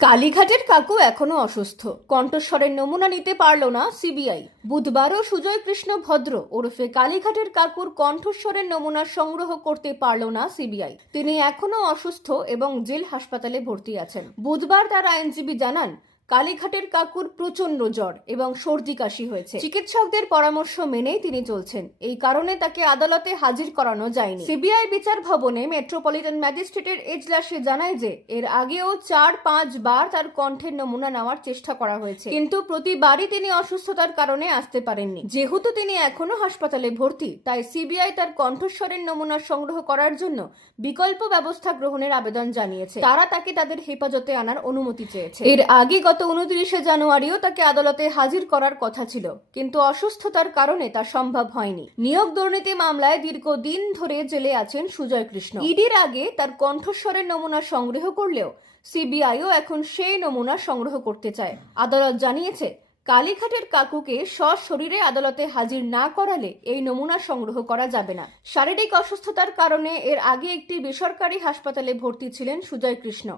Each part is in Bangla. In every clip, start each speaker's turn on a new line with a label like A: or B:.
A: কালীঘাটের কাকু এখনও অসুস্থ। কণ্ঠস্বরের নমুনা নিতে পারল না সিবিআই। বুধবারও সুজয় কৃষ্ণ ভদ্র ওরফে কালীঘাটের কাকুর কণ্ঠস্বরের নমুনা সংগ্রহ করতে পারল না সিবিআই। তিনি এখনও অসুস্থ এবং জেল হাসপাতালে ভর্তি আছেন। বুধবার তার আইনজীবী জানান কালীঘাটের কাকুর প্রচণ্ড জ্বর এবং সর্দি কাশি হয়েছে। চিকিৎসকদের পরামর্শ মেনেই তিনি চলছেন। এই কারণে তাকে আদালতে হাজির করানো যায়নি। সিবিআই বিচার ভবনে মেট্রোপলিটন ম্যাজিস্ট্রেটের এজলাসে জানায় যে, এর আগেও চার, পাঁচ বার তার কণ্ঠের নমুনা নেওয়ার চেষ্টা করা হয়েছে। কিন্তু প্রতিবারই তিনি অসুস্থতার কারণে আসতে পারেননি। যেহেতু তিনি এখনও হাসপাতালে ভর্তি, তাই সিবিআই তার কণ্ঠস্বরের নমুনা সংগ্রহ করার জন্য বিকল্প ব্যবস্থা গ্রহণের আবেদন জানিয়েছে। তারা তাকে তাদের হেফাজতে আনার অনুমতি চেয়েছে। এর আগে গত উনত্রিশে জানুয়ারিও তাকে আদালতে হাজির করার কথা ছিল, কিন্তু অসুস্থতার কারণে তা সম্ভব হয়নি। নিয়োগ দুর্নীতি মামলায় দীর্ঘদিন ধরে জেলে আছেন সুজয় কৃষ্ণ। ইডির আগে তার কণ্ঠস্বরের নমুনা সংগ্রহ করলেও সিবিআইও এখন সেই নমুনা সংগ্রহ করতে চায়। আদালত জানিয়েছে, কালীঘাটের কাকুকে সশরীরে আদালতে হাজির না করালে এই নমুনা সংগ্রহ করা যাবে না। শারীরিক অসুস্থতার কারণে এর আগে একটি বেসরকারি হাসপাতালে ভর্তি ছিলেন সুজয় কৃষ্ণ।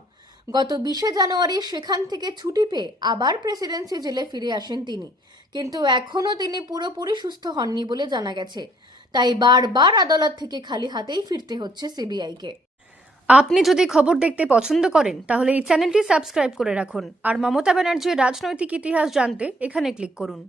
A: গত বিশে জানুয়ারি সেখান থেকে ছুটি পেয়ে আবার প্রেসিডেন্সি জেলে ফিরে আসেন তিনি। কিন্তু এখনও তিনি পুরোপুরি সুস্থ হননি বলে জানা গেছে। তাই বারবার আদালত থেকে খালি হাতেই ফিরতে হচ্ছে সিবিআইকে। আপনি যদি খবর দেখতে পছন্দ করেন, তাহলে এই চ্যানেলটি সাবস্ক্রাইব করে রাখুন। আর মমতা ব্যানার্জির রাজনৈতিক ইতিহাস জানতে এখানে ক্লিক করুন।